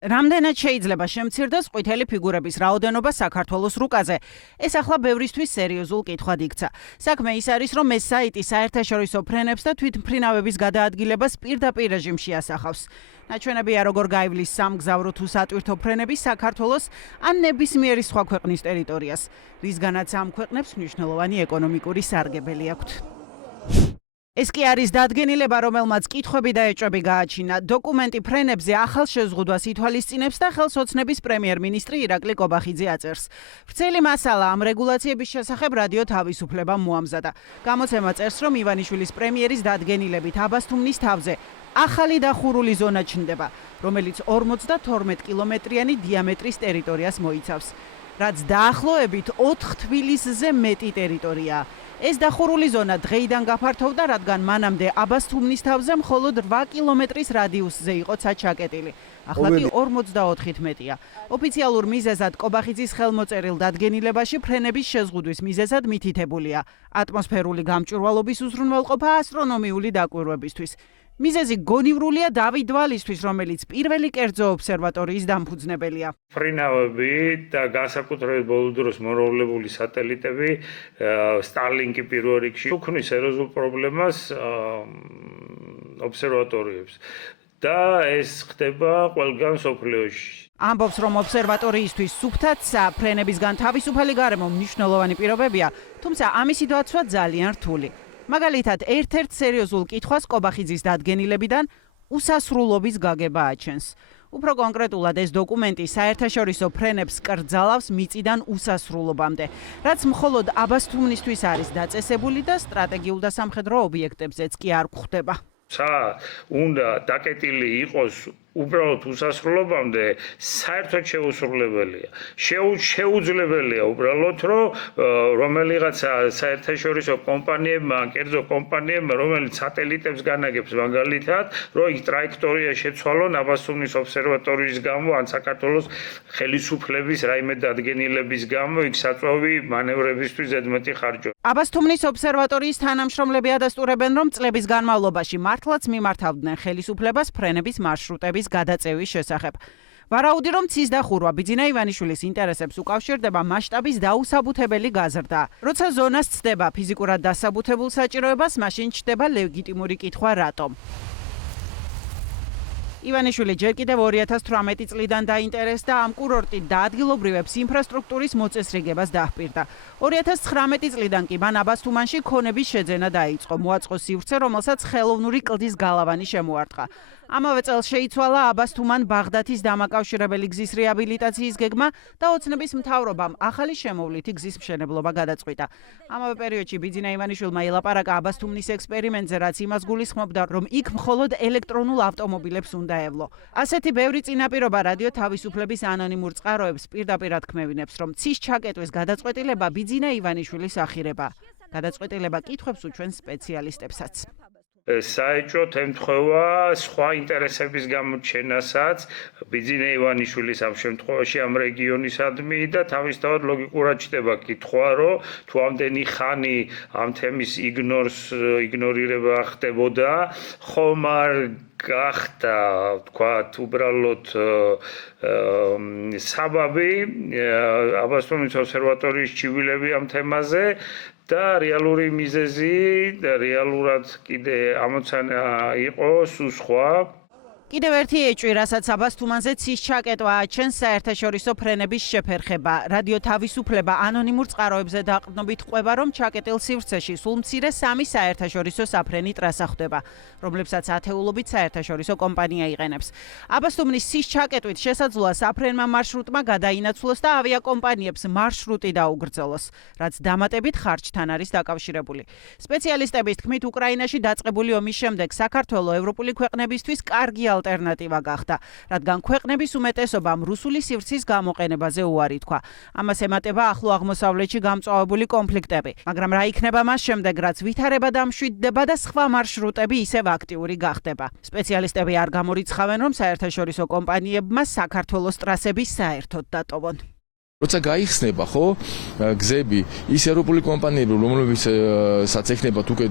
რამდენად შეიძლება შემცირდეს ყვითელი ფიგურების რაოდენობა საქართველოს რუკაზე? ეს ახლა ბევრისთვის სერიოზულ კითხვად იქცა. საქმე ის არის, რომ ეს საიტი საერთაშორისო ფრენებს და თვითმფრინავების გადაადგილებას პირდაპირ რეჟიმში ასახავს. ნაჩვენებია, როგორ გაივლის სამგზავრო თუ სატვირთო ფრენები საქართველოს ან ნებისმიერი სხვა ქვეყნის ტერიტორიას, რისგანაც ამ ქვეყნებს მნიშვნელოვანი ეკონომიკური სარგებელი აქვთ. ეს კი არის დადგენილება, რომელმაც კითხვები და ეჭვები გააჩინა. დოკუმენტი ფრენებზე ახალ შეზღუდვას ითვალისწინებს და ხელსოცნების პრემიერ-მინისტრი ირაკლი კობახიძე აწერს. ვრცელი მასალა ამ რეგულაციების შესახებ რადიო თავისუფლებამ მოამზადა. გამოცემა წერს, რომ ივანიშვილის პრემიერის დადგენილებით აბასთუმნის თავზე ახალი დახურული ზონა ჩნდება, რომელიც 42 კილომეტრიანი დიამეტრის ტერიტორიას მოიცავს, რაც დაახლოებით 4 თბილისზე მეტი ტერიტორიაა. ეს დახურული ზონა დღეიდან გაფართოვდა, რადგან მანამდე აბასთუმნის თავზე მხოლოდ 8 კილომეტრის რადიუსზე იყო ჩაკეტილი. ახლა კი 44 მეტია. ოფიციალურ მიზეზად კობახიძის ხელმოწერილ დადგენილებაში ფრენების შეზღუდვის მიზეზად მითითებულია ატმოსფერული გამჭვირვალობის უზრუნველყოფა ასტრონომიული დაკვირვებისთვის. მიზეზი გონივრულია დავით დვალისთვის, რომელიც პირველი კერძო ობსერვატორიის დამფუძნებელია. ფრინავები და განსაკუთრებით ბოლო დროს მოროვლებული სატელიტები, Starlink-ი პირველ რიგში უქმნის ეროზულ პრობლემას ობსერვატორიებს და ეს ხდება ყველგან მსოფლიოში. ამბობს, რომ ობსერვატორიისთვის სუფთაცა ფრენებისგან თავისუფალი გარემო მნიშვნელოვანი პირობებია, თუმცა ამისი დაცვა ძალიან რთული. მაგალითად, ერთ-ერთ სერიოზულ კითხვას კობახიძის დადგენილებიდან უსასრულობის გაგება აჩენს. უფრო კონკრეტულად, ეს დოკუმენტი საერთაშორისო ფრენებს კრძალავს მიწიდან უსასრულობამდე, რაც მხოლოდ აბასთუმნისთვის არის დაწესებული და სტრატეგიულ და სამხედრო ობიექტებზეც კი არ გვხვდება. უნდა დაკეტილი იყოს უბრალოდ უსასრულობამდე, საერთოდ შეუსრულებელია. შეუძლებელია უბრალოდ, რომ რომელიღაცა საერთაშორისო კომპანიებმა, კერძო კომპანიებმა, რომელიც სატელიტებს განაგებს მაგალითად, რომ იქ ტრაექტორია შეცვალონ აბასთუმნის ობსერვატორიის გამო, ან საქართველოს ხელისუფლების რაიმე დადგენილების გამო, იქ საწვავი მანევრებისთვის ზედმეტი ხარჯვა. აბასთუმნის ობსერვატორიის თანამშრომლები ადასტურებენ, რომ წლების განმავლობაში მართლაც მიმართავდნენ ხელისუფლებას ფრენების მარშრუტების გადაწევის შესახებ. ვარაუდი, რომ ცის დახურვა ბიძინა ივანიშვილის ინტერესებს უკავშირდება, მასშტაბის დაუსაბუთებელი გაზრდა. როცა ზონას ცდება ფიზიკურად დასაბუთებულ საჭიროებას, მაშინ ჩნდება ლეგიტიმური კითხვა რატომ. ივანიშვილი ჯერ კიდევ 2018 წლიდან დაინტერესდა ამ კურორტით და ადგილობრივებს ინფრასტრუქტურის მოწესრიგებას დაჰპირდა. 2019 წლიდან კი მან აბასთუმანში ქონების შეძენა დაიწყო, მოაწყო სივრცე, რომელსაც ხელოვნური კლდის გალავანი შემოარტყა. ამავე წელს შეიცვალა აბასთუმან-ბაღდათის დამაკავშირებელი გზის რეაბილიტაციის გეგმა და ოცნების მთავრობამ ახალი შემოვლითი გზის მშენებლობა გადაწყვიტა. ამავე პერიოდში ბიძინა ივანიშვილმა ელაპარაკა აბასთუმნის ექსპერიმენტზე, რაც იმას გულისხმობდა, რომ იქ მხოლოდ ელექტრონულ ავტომობილებს უნდა ევლო. ასეთი ბევრი წინაპირობა რადიო თავისუფლების ანონიმურ წყაროებს პირდაპირ ათქმევინებს, რომ ცის ჩაკეტვის გადაწყვეტილება ბიძინა ივანიშვილის ახირება. გადაწყვეტილება კითხვებს უჩვენს სპეციალისტებსაც. საეჭვოდ ემთხვევა სხვა ინტერესების გამოჩენასაც ბიძინა ივანიშვილის ამ შემთხვევაში ამ რეგიონისადმი და თავისთავად ლოგიკურად ჩდება კითხვა, რომ თუ ამდენი ხანი ამ თემის იგნორირება ხდებოდა, ხომ არ გახდა, თქვათ, უბრალოდ საბაბი აბასთუმნის ობსერვატორიის ჩივილები ამ თემაზე და რეალური მიზეზი და რეალურად კიდე ამოცანა იყო სულ სხვა. კიდევ ერთი ეჭვი, რასაც აბასთუმანზე ცის ჩაკეტვა აჩენს საერთაშორისო ფრენების შეფერხება. რადიო თავისუფლება ანონიმურ წყაროებზე დაყრდნობით ყვება, რომ ჩაკეტილ სივრცეში სულ მცირე 3 საერთაშორისო საფრენი ტრასა ხდება, რომლებსაც ათეულობით საერთაშორისო კომპანია იყენებს. აბასთუმნის ცის ჩაკეტვით შესაძლოა საფრენმა მარშრუტმა გადაინაცვლოს და ავიაკომპანიებს მარშრუტი დაუგრძელოს, რაც დამატებით ხარჯთან არის დაკავშირებული. სპეციალისტების თქმით, უკრაინაში დაწყებული ომის შემდეგ საქართველოს ევროპული ქვეყნებისთვის კარგი ალტერნატივა გახდა, რადგან ქვეყნების უმეტესობამ რუსული სივრცის გამოყენებაზე უარი თქვა. ამას ემატება ახლო აღმოსავლეთში გამწვავებული კონფლიქტები, მაგრამ რა იქნება მას შემდეგ, რაც ვითარება დამშვიდდება და სხვა მარშრუტები ისევ აქტიური გახდება. სპეციალისტები არ გამორიცხავენ, რომ საერთაშორისო კომპანიებმა საქართველოს ტრასები საერთოდ დატოვონ. როცა გაიხსნება ხო გზები ის ევროპული კომპანიები რომლებიცაც ეხნებათ უკვე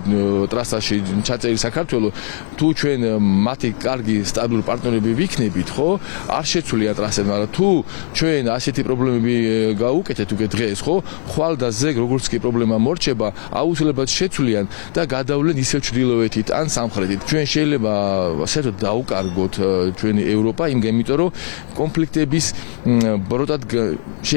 ტრასაში ჩაწერი საქართველოს თუ ჩვენ მათი კარგი სტაბილური პარტნიორები ვიქნებით ხო არ შეცვლია ტრასები მაგრამ თუ ჩვენ ასეთი პრობლემები გავუკეთეთ უკვე დღეს ხო ხვალ და ზეგ როგორც კი პრობლემა მორჩება აუცილებლად შეცვლიან და გადავლენ ისევ ჩრდილოეთით ან სამხრეთით ჩვენ შეიძლება საერთოდ დაუკარგოთ ჩვენი ევროპა იმიტომ რომ კონფლიქტების ბროდად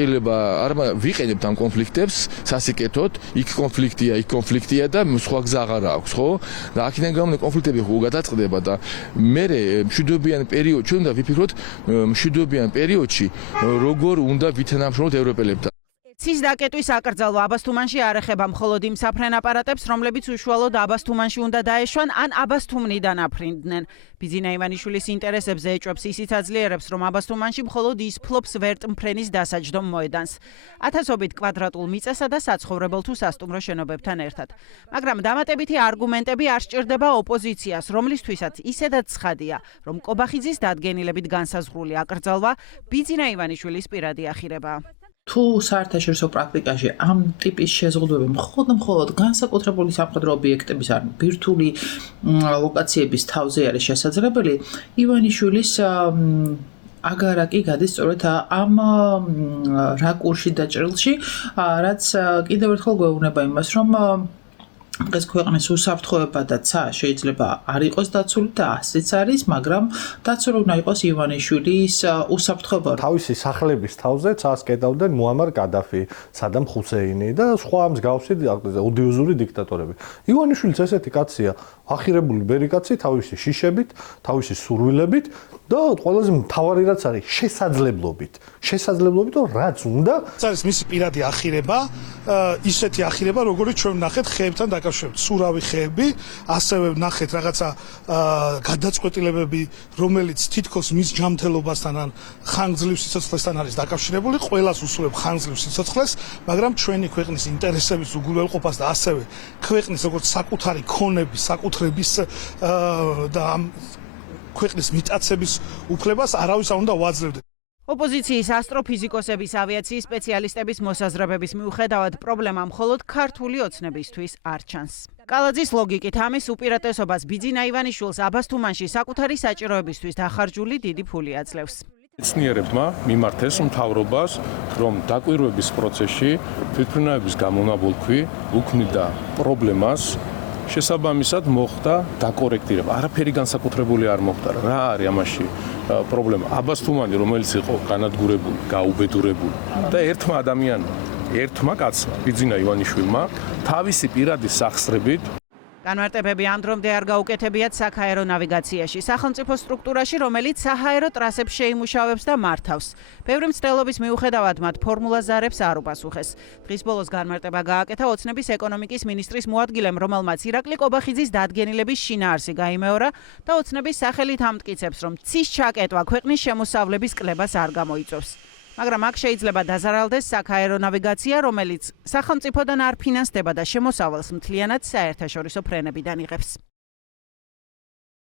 შეიძლება არ ვიყენებთ ამ კონფლიქტებს სასიკეთოდ იქ კონფლიქტია და სხვა გზა აღარ აქვს ხო და აქედან გამომდინარე კონფლიქტები ხო გადაწყდება და მე მშვიდობიან პერიოდში ჩვენ უნდა ვიფიქროთ მშვიდობიან პერიოდში როგორ უნდა ვითანამშრომლოთ ევროპელებთან ცის დაკეტვის აკრძალვა აბასთუმანში არ ეხება მხოლოდ იმ საფრენ აპარატებს, რომლებიც უშუალოდ აბასთუმანში უნდა დაეშვან ან აბასთუმნიდან აფრინდნენ. ბიძინა ივანიშვილის ინტერესებზე ეჭვებს ისიც აძლიერებს, რომ აბასთუმანში მხოლოდ ის ფლობს ვერტმფრენის დასაჯდომ მოედანს. ათასობით კვადრატულ მიწასა და საცხოვრებელ თუ სასტუმრო შენობებთან ერთად. მაგრამ დამატებითი არგუმენტები არ სჭირდება ოპოზიციას, რომლისთვისაც ისედაც ცხადია, რომ კობახიძის დადგენილებით განსაზღვრული აკრძალვა ბიძინა ივანიშვილის პირადი ახირებაა. თუ საერთაშორისო პრაქტიკაში ამ ტიპის შეზღუდვები მხოლოდ განსაკუთრებული სამხედრო ობიექტების ან ბირთვული ლოკაციების თავზე არის შესაძლებელი, ივანიშვილის აგარაკი გადის სწორედ ამ რაკურსში და ჭრილში, რაც კიდევ ერთხელ გვეუბნება იმას, რომ ეს ქვეყნის უსაფრთხოება და ცა შეიძლება არ იყოს დაცული და ასეც არის, მაგრამ დაცული უნდა იყოს ივანიშვილის უსაფრთხოება. თავისი სახლების თავზე ცას კეტავდნენ მუამარ კადაფი, სადამ ხუსეინი და სხვა მსგავსი ოდიოზური დიქტატორები. ივანიშვილიც ესეთი კაცია, ახირებული ბერი კაცი თავისი შიშებით, თავისი სურვილებით და ყველაზე მთავარი რაც არის შესაძლებლობით, რომ რაც უნდა არის მისი პირადი ახირება, ისეთი ახირება, როგორც ჩვენ ვნახეთ ხეებთან დაკავშირებით, სურავი ხეები, ასევე ვნახეთ რაღაცა გადაწყვეტილებები, რომელიც თითქოს მის ჯანმრთელობასთან ან ხანგრძლივ სიცოცხლესთან არის დაკავშირებული, ყველას უსურვებ ხანგრძლივ სიცოცხლეს, მაგრამ ჩვენი ქვეყნის ინტერესების უგულებელყოფას და ასევე ქვეყნის როგორც საკუთარი ქონების, საკუთრების და ქვეყნის მიტაცების უფლებას არავის არ უნდა ვაძლევდეთ. ოპოზიციის ასტროფიზიკოსების ავიაციის სპეციალისტების მოსაზრებების მიუხედავად პრობლემა მხოლოდ ქართული ოცნებისთვის არ ჩანს. კალაძის ლოგიკით ამის უპირატესობას ბიძინა ივანიშვილს აბასთუმანში საკუთარი საჭიროებისთვის დახარჯული დიდი ფული აძლევს. მეცნიერებმა მიმართეს მთავრობას, რომ დაკვირვების პროცესში თვითმფრინავების გამონაბოლქვი უქმნიდა პრობლემას შესაბამისად მოხდა დაკორექტირება. არაფერი განსაკუთრებული არ მოხდა. რა არის ამაში პრობლემა? აბასთუმანი, რომელიც იყო განადგურებული, გაუბედურებული და ერთმა კაცმა, ბიძინა ივანიშვილმა, თავისი პირადი სახსრებით განმარტებები ამ დრომდე არ გაუკეთებიათ საქაერო ნავიგაციაში, სახელმწიფო სტრუქტურაში, რომელიც საჰაერო ტრასებს შეიმუშავებს და მართავს. ბევრი მცდელობის მიუხედავად მათ ფორმულას ზარებს არ უპასუხეს. დღის ბოლოს განმარტება გააკეთა ოცნების ეკონომიკის მინისტრის მოადგილემ, რომელმაც ირაკლი კობახიძის დადგენილების შინაარსი გაიმეორა და ოცნების სახელით ამტკიცებს, რომ ცის ჩაკეტვა ქვეყნის შემოსავლების კლებას არ გამოიწვევს. მაგრამ აქ შეიძლება დაზარალდეს საქაერო ნავიგაცია, რომელიც სახელმწიფოდან არ ფინანსდება და შემოსავალს მთლიანად საერთაშორისო ფრენებიდან იღებს.